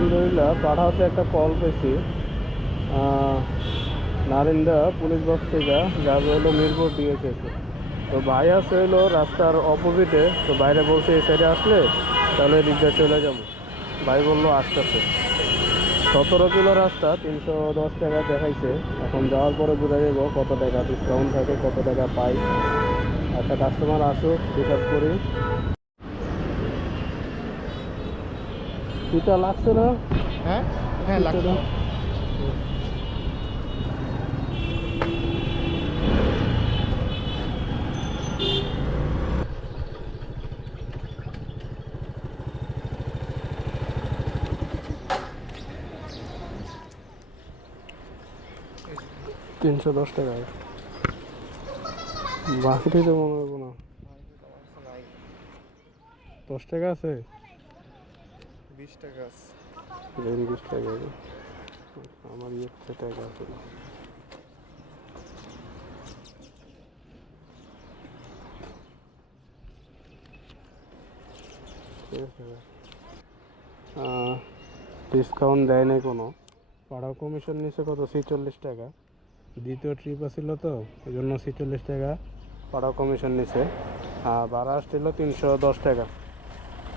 আলহামদুলিল্লাহ পাঠাতে একটা কল পেয়েছি নারিন্দা পুলিশ বক্স থেকে, যাবে হলো মিরপুর ডিএসএস। তো ভাই আছে হইলো রাস্তার অপোজিটে, তো বাইরে বলছে এই সাইডে আসলে তাহলে এদিক দিয়ে চলে যাবো। ভাই বললো আসতেছে। 17 কিলো রাস্তা, 310 টাকা দেখাইছে। এখন যাওয়ার পরে বোঝা যাবো কত টাকা ডিসকাউন্ট থাকে, কত টাকা পাই। একটা কাস্টমার আসুক, হিসাব করি। ফিতা লাগছে না? হ্যাঁ হ্যাঁ লাগছে। ফিতাটা 310 টাকা। বাকিতে তো মনে হবো না। 10 টাকা আছে, 20 টাকা আছে। 20 টাকা। আমার ইয়ে টাকা আছে। ডিসকাউন্ট দেয় নাই কোনো। ভাড়া কমিশন নিচে কত, 46 টাকা। দ্বিতীয় ট্রিপ আসছিল তো ওই জন্য 46 টাকা ভাড়া কমিশন নিছে। আর ভাড়া আসছিল 310 টাকা।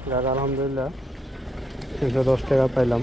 যাক আলহামদুলিল্লাহ 310 টাকা পাইলাম।